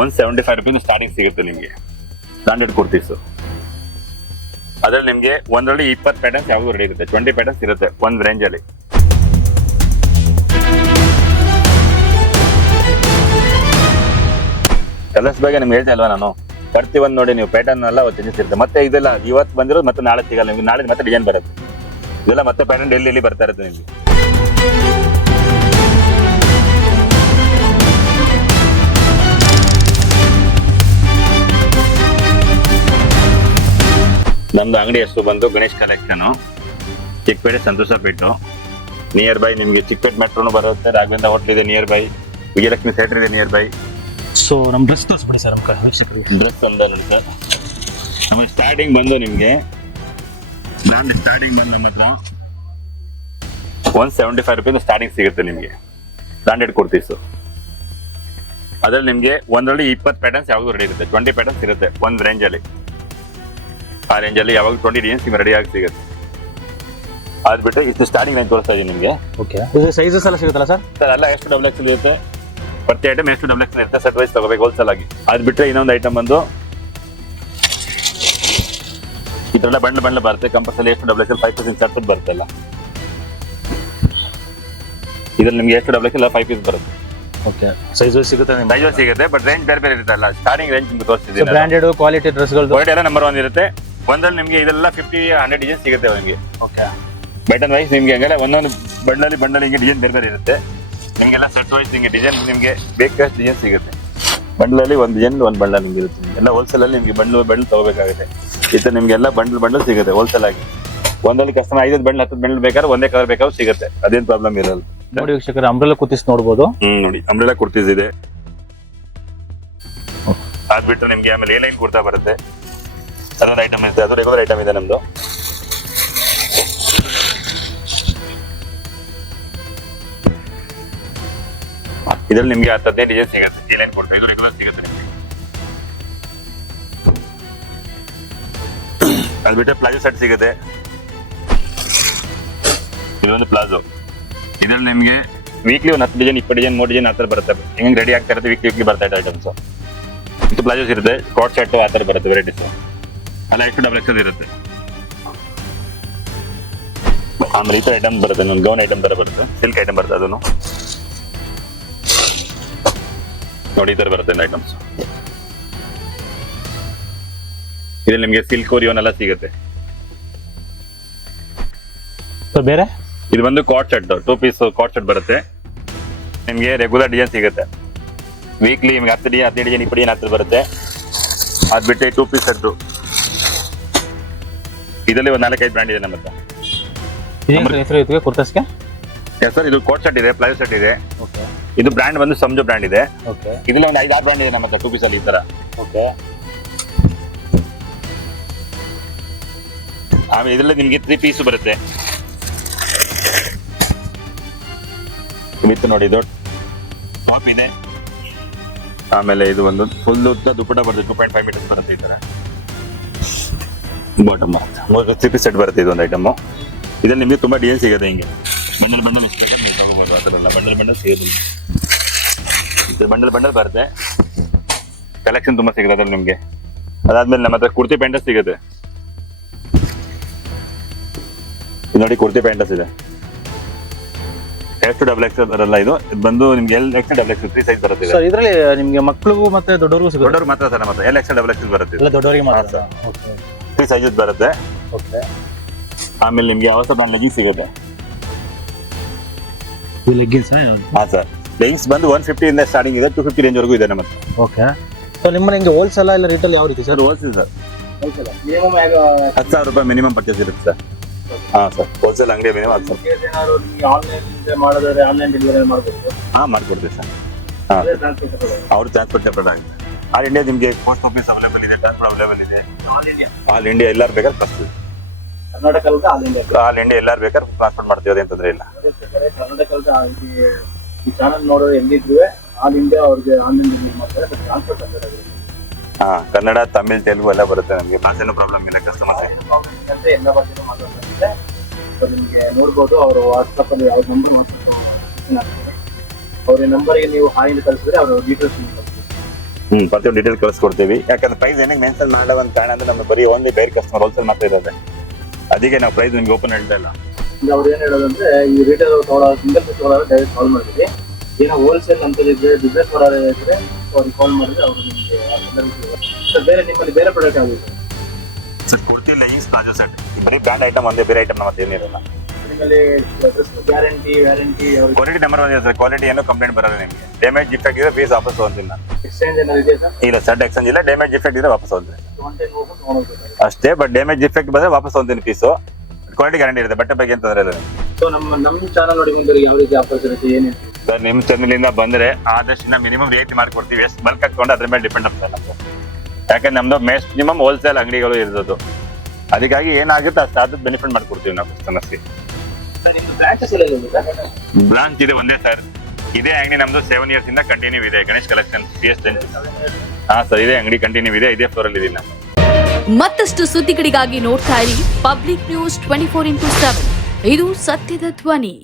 175 starting ಸಿಗುತ್ತೆ ನಿಮಗೆ branded kurtis. ಅದ್ರಲ್ಲಿ ನಿಮಗೆ ಒಂದರಲ್ಲಿ 20 ಪ್ಯಾಟರ್ನ್ಸ್ ಯಾವುದು ರೆಡಿ ಇರುತ್ತೆ, 20 ಪ್ಯಾಟರ್ನ್ಸ್ ಇರುತ್ತೆ ಒಂದು ರೇಂಜ್ ಅಲ್ಲಿ. ಕಲರ್ಸ್ ಬಗ್ಗೆ ನಿಮ್ಗೆ ಹೇಳ್ತಾ ಇಲ್ವಾ ನಾನು, ಬರ್ತೀವಿ ನೋಡಿ ನೀವು ಪ್ಯಾಟರ್ನ್ ಎಲ್ಲ ಚೇಂಜಸ್ ಇರುತ್ತೆ. ಮತ್ತೆ ಇದೆಲ್ಲ ಇವತ್ತು ಬಂದಿರೋದು ಮತ್ತೆ ನಾಳೆ ಸಿಗಲ್ಲ ನಿಮ್ಗೆ, ನಾಳೆ ಮತ್ತೆ ಡಿಸೈನ್ ಬರುತ್ತೆ. ಇದೆಲ್ಲ ಮತ್ತೆ ಪ್ಯಾಟರ್ನ್ ಡೆಲ್ಲಿ ಬರ್ತಾ ಇರುತ್ತೆ ನಿಮ್ಗೆ. ನಮ್ದು ಅಂಗಡಿ ಹೆಸರು ಬಂದು ಗಣೇಶ್ ಕಲೆಕ್ಷನ್, ಚಿಕ್ಕಪೇಟೆ ಸಂತೋಷಪೇಟು. ನಿಯರ್ ಬೈ ನಿಮ್ಗೆ ಚಿಕ್ಕಪೇಟೆ ಮೆಟ್ರೋನು ಬರುತ್ತೆ, ರಾಘವೇಂದ್ರ ಹೋಟ್ಲ್ ಇದೆ ನಿಯರ್ ಬೈ, ವಿಜಯಲಕ್ಷ್ಮಿ ಥಿಯೇಟರ್ ಇದೆ ನಿಯರ್ ಬೈ. ಸೊ ನಮ್ಮ ಡ್ರೆಸ್ ತೋರಿಸ್ಬಿಡಿ ಸರ್, ನಮ್ಮ ಡ್ರೆಸ್ ಅಂದ ನೋಡಿ ಸರ್. ನಮ್ಮ ಸ್ಟಾರ್ಟಿಂಗ್ ಬಂದು ನಿಮಗೆ ಬ್ರಾಂಡ್ ಸ್ಟಾರ್ಟಿಂಗ್ ಬಂದು ನಮ್ಮ ಹತ್ರ 175 ರೂಪಾಯಿ ಸ್ಟಾರ್ಟಿಂಗ್ ಸಿಗುತ್ತೆ ನಿಮಗೆ ಬ್ರಾಂಡೆಡ್ ಕುರ್ತೀಸು. ಅದ್ರಲ್ಲಿ ನಿಮಗೆ ಒಂದರಲ್ಲಿ 20 ಪ್ಯಾಟರ್ನ್ಸ್ ಯಾವುದು ರೆಡಿ ಇರುತ್ತೆ, 20 ಪ್ಯಾಟರ್ನ್ಸ್ ಇರುತ್ತೆ ಒಂದು ರೇಂಜಲ್ಲಿ. ಆ ರೇಂಜಲ್ಲಿ ಯಾವಾಗ 20 ಡಿಸೈನ್ಸ್ ನಿಮ್ಗೆ ರೆಡಿ ಆಗಿ ಸಿಗುತ್ತೆ. ಅದು ಬಿಟ್ಟರೆ ಇಷ್ಟು ಸ್ಟಾರ್ಟಿಂಗ್ ರೇಂಜ್ ತೋರಿಸ್ತಾ ಇದ್ದೀನಿ ನಿಮಗೆ. ಓಕೆ, ಸೈಜಸ್ ಎಲ್ಲ ಸಿಗುತ್ತಲ್ಲ ಸರ್? ಸರ್ ಎಲ್ಲ ಎಷ್ಟು ಡಬಲ್ ಎಕ್ಸ್ ಇರುತ್ತೆ, ಪ್ರತಿ ಐಟಮ್ ಎಷ್ಟು ಡಬಲ್ ಎಕ್ಸ್ ಇರುತ್ತೆ, ಸೆಟ್ ವೈಸ್ ತಗೋಬೇಕು ಹೋಲ್ಸೇಲ್ ಆಗಿ. ಅದು ಬಿಟ್ಟರೆ ಇನ್ನೊಂದು ಐಟಮ್ ಬಂದು ಈ ಥರ ಎಲ್ಲ ಬಂಡ್ಲ್ ಬರುತ್ತೆ, ಕಂಪಲ್ಸರಿ ಎಷ್ಟು ಡಬಲ್ ಎಕ್ಸ್ 5% ಚಾರ್ಜ್ ಬರುತ್ತಲ್ಲ. ಇದ್ರಲ್ಲಿ ನಿಮ್ಗೆ ಎಷ್ಟು ಡಬಲ್ ಎಕ್ಸ್ ಎಲ್ಲ 5 ಪೀಸ್ ಬರುತ್ತೆ. ಓಕೆ, ಸೈಜ್ ಸಿಗುತ್ತೆ, ಸೈಜ್ ಸಿಗುತ್ತೆ, ಬಟ್ ರೇಂಜ್ ಬೇರೆ ಬೇರೆ ಇರುತ್ತಲ್ಲ. ಸ್ಟಾರ್ಟಿಂಗ್ ರೇಂಜ್ ನಿಮ್ಗೆ ತೋರಿಸ್ತಿದ್ದೀನಿ. ಬ್ರಾಂಡೆಡ್ ಕ್ವಾಲಿಟಿ ಡ್ರೆಸ್ಗಳು ಕ್ವಾಲಿಟಿ ಎಲ್ಲ ನಂಬರ್ 1 ಇರುತ್ತೆ. ಒಂದಲ್ಲಿ ನಿಮಗೆ ಇದೆಲ್ಲ 50-100 ಡಿಸೈನ್ ಸಿಗುತ್ತೆ ನಿಮಗೆ. ಓಕೆ, ಬಟನ್ ವೈಸ್ ನಿಮ್ಗೆ ಹಂಗಲ್ಲ ಒಂದೊಂದು ಬಂಡಲ್ ಹಿಂಗೆ ಡಿಸೈನ್ ಬೇರೆ ಬೇರೆ ಇರುತ್ತೆ. ನಿಮಗೆಲ್ಲ ಸೆಟ್ ವೈಸ್ ನಿಮಗೆ ಡಿಸೈನ್ ನಿಮಗೆ ಬೇಕಷ್ಟು ಡಿಸೈನ್ ಸಿಗುತ್ತೆ. ಬಂಡಲಲ್ಲಿ ಒಂದು ಡಿಸೈನ್ ಒಂದು ಬಂಡಲ್ ನಿಮ್ಗೆ ಇರುತ್ತೆ. ಎಲ್ಲ ಹೋಲ್ಸೇಲ್ ಅಲ್ಲಿ ನಿಮಗೆ ಬಂಡಲ್ ತಗೋಬೇಕಾಗುತ್ತೆ. ಈ ಥರ ನಿಮಗೆಲ್ಲ ಬಂಡಲ್ ಸಿಗುತ್ತೆ ಹೋಲ್ಸೇಲ್ ಆಗಿ. ಒಂದಲ್ಲಿ ಕಸ್ಟಮರ್ 5 ಬಂಡಲ್ 10 ಬಂಡಲ್ ಬೇಕಾದ್ರೆ ಒಂದೇ ಕಲರ್ ಬೇಕಾದ್ರೂ ಸಿಗುತ್ತೆ, ಅದೇನು ಪ್ರಾಬ್ಲಮ್ ಇರಲ್ಲ. ನೋಡಿ ವೀಕ್ಷಕರೇ, ಅಂಬ್ರೆಲಾ ಕುರ್ತೀಸ್ ನೋಡ್ಬೋದು. ನೋಡಿ ಅಂಬ್ರೆಲಾ ಕುರ್ತೀಸ್ ಇದೆ. ಅದ್ ಬಿಟ್ಟು ನಿಮ್ಗೆ ಆಮೇಲೆ ಏಲೈನ್ ಕುರ್ತಾ ಬರುತ್ತೆ, ಅದೊಂದು ಐಟಮ್ ಇದೆ, ಅದು ರೆಗ್ಯುಲರ್ ಐಟಮ್ ಇದೆ ನಮ್ದು. ಇದ್ರಲ್ಲಿ ನಿಮ್ಗೆ 10 ಡಿಸೈನ್ ಸಿಗುತ್ತೆ. ಏಲೈನ್ ಕುರ್ತಾ ಇದು ರೆಗ್ಯುಲರ್ ಸಿಗುತ್ತೆ ನಿಮ್ಗೆ. ಅದು ಬಿಟ್ಟು ಪ್ಲಾಜೋ ಸೆಟ್ ಸಿಗುತ್ತೆ. ಇದೊಂದು ಪ್ಲಾಜೋ, ಇದ್ರಲ್ಲಿ ನಿಮಗೆ ವೀಕ್ಲಿ ಒಂದು 10 ಡಿಸೈನ್ 20 ಡಿಸೈನ್ 3 ಡಿಸೈನ್ ಆ ಥರ ಬರುತ್ತೆ. ಹೆಂಗೆ ರೆಡಿ ಆಗ್ತಾ ಇರುತ್ತೆ, ವೀಕ್ಲಿ ಬರ್ತಾ ಇದೆ ಐಟಮ್ಸ್. ಇದು ಪ್ಲಾಜೋಸ್ ಇರುತ್ತೆ, ಕಾಟ್ ಸೆಟ್ ಆ ಥರ ಬರುತ್ತೆ ವೆರೈಟೀಸ್. ಅಲ್ಲ ಎಷ್ಟು ಡಬಲ್ ಎಕ್ಸ್ ಇರುತ್ತೆ. ಆಮೇಲೆ ಈ ಥರ ಐಟಮ್ ಬರುತ್ತೆ, ಒಂದು ಗೌನ್ ಐಟಮ್ ಥರ ಬರುತ್ತೆ, ಸಿಲ್ಕ್ ಐಟಮ್ ಬರುತ್ತೆ. ಅದನ್ನು ನೋಡಿ ಈ ಥರ ಬರುತ್ತೆ ಐಟಮ್ಸ್. ಇದ್ರಲ್ಲಿ ನಿಮಗೆ ಸಿಲ್ಕ್ ರಿಯೋನ್ ಎಲ್ಲ ಸಿಗುತ್ತೆ. ಬೇರೆ ಇದು ಬಂದು ಕಾಟ್ ಸೆಟ್, 2 ಪೀಸ್ ಕಾಟ್ ಸೆಟ್ ಬರುತ್ತೆ. ನಿಮಗೆ ರೆಗ್ಯುಲರ್ ಡಿಸೈನ್ ಸಿಗುತ್ತೆ. ವೀಕ್ಲಿ ನಿಮ್ಗೆ 10 ಡಿಸೈನ್ 15 ಡಿಸೈನ್ 20 ಡಿಸೈನ್ ಆ ಥರ ಬರುತ್ತೆ. ಅದು ಬಿಟ್ಟು 2 ಪೀಸ್ ಸೆಟ್ಟು. ಇದರಲ್ಲಿ ಒಂದು 4-5 ಬ್ರ್ಯಾಂಡ್ ಇದೆ ನಮ್ಮ ಹತ್ರ. ಕುರ್ತಾಸ್ಗೆ ಸರ್ ಇದು ಕೋಟ್ ಸೆಟ್ ಇದೆ, ಪ್ಲಾಜೋ ಸೆಟ್ ಇದೆ. ಓಕೆ, ಇದು ಬ್ರ್ಯಾಂಡ್ ಬಂದು ಸಂಜೋ ಬ್ರ್ಯಾಂಡ್ ಇದೆ. ಓಕೆ, ಇದರಲ್ಲಿ ಒಂದು 5-6 ಬ್ರ್ಯಾಂಡ್ ಇದೆ ನಮ್ಮ ಹತ್ರ 2 ಪೀಸ್ ಅಲ್ಲಿ ಈ ತರ. ಓಕೆ, ಆಮೇಲೆ ಇದರಲ್ಲಿ ನಿಮಗೆ 3 ಪೀಸ್ ಬರುತ್ತೆ. ವಿತ್ ನೋಡಿ ಇದು ಟಾಪ್ ಇದೆ. ಆಮೇಲೆ ಇದು ಒಂದು ಫುಲ್ ಉದ್ದ ದುಪ್ಪಟ್ಟ ಬರುತ್ತೆ, 2.5 ಮೀಟರ್ಸ್ ಬರುತ್ತೆ ಈ ತರ. ಬಾಟಮ್ 3 ಪೀಸ್ ಸೆಟ್ ಬರುತ್ತೆ ಇದೊಂದು ಐಟಮ್. ಇದ್ರಲ್ಲಿ ನಿಮಗೆ ತುಂಬಾ ಡಿಸೈನ್ ಸಿಗುತ್ತೆ. ಹಿಂಗೆ ಬಂಡಲ್ ತಗೋಬಹುದು, ಆ ಥರ ಎಲ್ಲ ಬಂಡಲ್ ಸಿಗೋದಿಲ್ಲ. ಬಂಡಲ್ ಬರುತ್ತೆ, ಕಲೆಕ್ಷನ್ ತುಂಬಾ ಸಿಗುತ್ತೆ ಅದ್ರಲ್ಲಿ ನಿಮಗೆ. ಅದಾದ್ಮೇಲೆ ನಮ್ಮ ಹತ್ರ ಕುರ್ತಿ ಪ್ಯಾಂಟಸ್ ಸಿಗುತ್ತೆ. ನೋಡಿ ಕುರ್ತಿ ಪ್ಯಾಂಟಸ್ ಇದೆ, ಎಷ್ಟು ಡಬಲ್ ಎಕ್ಸ್ ಬರಲ್ಲ. ಇದು ಬಂದು ನಿಮ್ಗೆ L XL double X 3 size ಬರುತ್ತೆ. ಸರ್ ಇದರಲ್ಲಿ ನಿಮಗೆ ಮಕ್ಕಳಿಗೂ ಮತ್ತೆ ದೊಡ್ಡವರಿಗೂ ಸಿಗುತ್ತೆ? ದೊಡ್ಡವ್ರಿಗೆ ಮಾತ್ರ ಸರ್ ನಮ್ಮ ಹತ್ರ L XL ಡಬಲ್ ಎಕ್ಸ್ ಬರುತ್ತೆ. ಎಲ್ಲ ದೊಡ್ಡವರಿಗೆ ಮಾತ್ರ. ಓಕೆ, 3 ಸೈಜಸ್ ಬರುತ್ತೆ. ಓಕೆ, ಆಮೇಲೆ ನಿಮ್ಗೆ ಅವಸರ ಬ್ರಾಂಡ್ ಲೆಗಿನ್ಸ್ ಸಿಗುತ್ತೆ. ಈ ಲೆಗ್ಗಿನ್ಸ್ ಹಾ ಸರ್, ಲೆಗಿನ್ಸ್ ಬಂದು 150 ಇಂದ ಸ್ಟಾರ್ಟಿಂಗ್ ಇದೆ, 250 ರೇಂಜ್ ವರೆಗೂ ಇದೆ ನಮ್ಮ ಹತ್ರ. ಓಕೆ, ಸೊ ನಿಮ್ಮ ನಿಮಗೆ ಹೋಲ್ಸೇಲ್ ಇಲ್ಲ ರಿಟೇಲ್ ಯಾವ ರೀತಿ ಸರ್? ಹೋಲ್ಸೇಲ್ ಸರ್, 10,000 ರೂಪಾಯಿ ಮಿನಿಮಮ್ ಪರ್ಚೇಸ್ ಇರುತ್ತೆ ಸರ್. ಹಾ ಸರ್, ಹೋಲ್ಸೇಲ್ ಅಂಗಡಿ ಮಿನಿಮಮ್ 10,000. ಮಾಡ್ಕೊಡ್ತೀವಿ ಸರ್. ಹಾ, ಅವ್ರ ಟ್ರಾನ್ಸ್ಪೋರ್ಟ್ ಸೆಪರೇಟ್ ಆಗುತ್ತೆ. ಆಲ್ ಇಂಡಿಯಾ ನಿಮಗೆ ಪೋಸ್ಟ್ ಆಫೀಸ್ ಅವೈಲೇಬಲ್ ಇದೆ, ಟ್ರಾನ್ಸ್ಪೋರ್ಟ್ ಅವೈಲೇಬಲ್ ಇದೆ. ಆಲ್ ಇಂಡಿಯಾ ಎಲ್ಲಾರು ಬೇಕಾದ್ರೆ ಕಳಿಸ್ತೀವಿ. ಆಲ್ ಇಂಡಿಯಾ ಎಲ್ಲಾರು ಬೇಕಾದ್ರೆ ಟ್ರಾನ್ಸ್ಪೋರ್ಟ್ ಮಾಡ್ತೀವಿ, ಅದೇನು ತೊಂದರೆ ಇಲ್ಲ. ಚಾನಲ್ ನೋಡೋದು ಎಲ್ಲಿದ್ರು ಆಲ್ ಇಂಡಿಯಾ ಅವ್ರಿಗೆ ಆನ್ಲೈನ್ ಮಾಡ್ತಾರೆ, ಟ್ರಾನ್ಸ್ಪೋರ್ಟ್ ಹಾ, ಕನ್ನಡ ತಮಿಳ್ ತೆಲುಗು ಎಲ್ಲ ಬರುತ್ತೆ ನಮಗೆ. ಭಾಷೆನೂ ಪ್ರಾಬ್ಲಮ್ ಇಲ್ಲ, ಕಸ್ಟಮರ್ ಎಲ್ಲ ಭಾಷೆನೂ ಮಾತಾಡ್ತಾರೆ. ನಿಮಗೆ ನೋಡ್ಬೋದು, ಅವರು ವಾಟ್ಸಪ್ ಅಲ್ಲಿ ಯಾವ ನಂಬರ್ ಅವ್ರ ನಂಬರ್ಗೆ ನೀವು ಹಾಯಿಂದ ಕಳಿಸಿದ್ರೆ ಅವರು ಡೀಟೇಲ್ಸ್ ಕಳಿಸ್ತಾರೆ. ಪ್ರತಿಯೊಂದು ಡೀಟೇಲ್ ಕಳಿಸ್ಕೊಡ್ತೀವಿ. ಯಾಕಂದ್ರೆ ಪ್ರೈಸ್ ಏನಕ್ಕೆ ಮೆನ್ಷನ್ ಮಾಡೋ ಒಂದು ಕಾರಣ ಅಂದ್ರೆ ನಮ್ಮ ಬರೀ ಓನ್ಲಿ ಬೇರೆ ಕಸ್ಟಮರ್ ಹೋಲ್ಸೇಲ್ ಮಾತ್ರ ಇರೋದೆ, ಅದಕ್ಕೆ ನಾವು ಪ್ರೈಸ್ ನಿಮ್ಗೆ ಓಪನ್ ಹೇಳ್ತಾ ಇಲ್ಲ. ಅವ್ರು ಏನ್ ಹೇಳೋದಂದ್ರೆ ಈ ರಿಟೇಲ್ ಸಿಂಗಲ್ ಪೀಸ್ ತಗೊಳ್ಳೋರು ಡೈರೆಕ್ಟ್ ಕಾಲ್ ಮಾಡಿದ್ವಿ, ಏನೋ ಹೋಲ್ಸೇಲ್ ಅಂತ ಇದ್ರೆ ಬಿಸ್ನೆಸ್ ಮಾಡೋರು ಇದ್ರೆ ಅವ್ರಿಗೆ ಕಾಲ್ ಮಾಡಿದ್ರೆ ಅವರು ನಿಮಗೆ ಬೇರೆ ನಿಮ್ಮಲ್ಲಿ ಬೇರೆ ಪ್ರಾಡಕ್ಟ್ ಆಗಿದೆ sir. Kurti leggings palazzo set ಬರೀ ಬ್ರ್ಯಾಂಡ್ ಐಟಮ್ ಒಂದೇ, ಬೇರೆ ಐಟಮ್ ಮತ್ತೆ ಏನಿರಲ್ಲ. ನಿಮ್ಮಲ್ಲಿ ಗ್ಯಾರಂಟಿ ವ್ಯಾರಂಟಿ ಕ್ವಾಲಿಟಿ ನಂಬರ್ ಒಂದಿದೆ ಸರ್, ಕ್ವಾಲಿಟಿ ಏನೋ ಕಂಪ್ಲೇಂಟ್ ಬರೋದು ನಿಮಗೆ. ಡ್ಯಾಮೇಜ್ ಡಿಫೆಕ್ಟ್ ಇದ್ರೆ ಫೀಸ್ ವಾಪಸ್ ಹೋಗ್ತಿಲ್ಲ. ಎಕ್ಸ್ಚೇಂಜ್ ಏನಾದ್ರು ಇದೆ ಸರ್? ಇಲ್ಲ ಸರ್, ಎಕ್ಸ್ಚೇಂಜ್ ಇಲ್ಲ. ಡ್ಯಾಮೇಜ್ ಡಿಫೆಕ್ಟ್ ಇದ್ರೆ ವಾಪಸ್ ಹೋಗ್ತೀನಿ ಒನ್ ಟೈಮ್ ಹೋಗ್ಬಿಟ್ಟು ನೋಡೋದು ಅಷ್ಟೇ. ಬಟ್ ಡ್ಯಾಮೇಜ್ ಡಿಫೆಕ್ಟ್ ಬಂದ್ರೆ ವಾಪಸ್ ಹೋಗ್ತೀನಿ ಪೀಸು. ಕ್ವಾಲಿಟಿ ಗ್ಯಾರಂಟಿ ಇರುತ್ತೆ, ಬಟ್ಟೆ ಬಗ್ಗೆ ಅಂತಂದ್ರೆ ಇಲ್ಲ. ಸೊ ನಮ್ಮ ಚಾನಲ್ ನೋಡಿ ನಿಮ್ಗೆ ಯಾವ ರೀತಿ ಆಪರ್ಚುನಿಟಿ ಏನಿದೆ ಸರ್, ನಿಮ್ಮ ಚಾನಲಿಂದ ಬಂದ್ರೆ ಆದಷ್ಟು ಮಿನಿಮಮ್ ರಿಯಾಯಿತಿ ಮಾಡ್ಕೊಡ್ತೀವಿ. ಎಷ್ಟು ಬಲ್ಕ್ ಹಾಕೊಂಡು ಅದ್ರ ಮೇಲೆ ಡಿಪೆಂಡ್ ಆಗ್ತದೆ ನಮ್ದು. ಯಾಕಂದ್ರೆ ನಮ್ದು ಮ್ಯಾಕ್ಸಿಮಮ್ ಹೋಲ್ಸೇಲ್ ಅಂಗಡಿಗಳು ಇರೋದು, ಅದಕ್ಕಾಗಿ ಏನಾಗುತ್ತೆ ಅಷ್ಟು ಆದದ್ದು ಬೆನಿಫಿಟ್ ಮಾಡ್ಕೊಡ್ತೀವಿ ನಾವು ಕಸ್ಟಮರ್ಸ್ಗೆ. ಸರ್ ನಿಮ್ದು ಬ್ರಾಂಚಸ್ ಎಲ್ಲ ಇದೆ ಬ್ರಾಂಚ್ ಇದೆ ಒಂದೇ ಸರ್. ಇದೇ ಅಂಗಡಿ ನಮ್ದು 7 years ಇಂದ ಕಂಟಿನ್ಯೂ ಇದೆ. Ganesh collection PS ten. ಹಾ ಸರ್, ಇದೇ ಅಂಗಡಿ ಕಂಟಿನ್ಯೂ ಇದೆ, ಇದೇ ಫ್ಲೋರ್ ಅಲ್ಲಿ ಇದೀನಿ. ಮತ್ತಷ್ಟು ಸುದ್ದಿಗಳಿಗಾಗಿ ನೋಡ್ತಾ ಇರಿ ಪಬ್ಲಿಕ್ ನ್ಯೂಸ್ 24x7. ಇದು ಸತ್ಯದ ಧ್ವನಿ.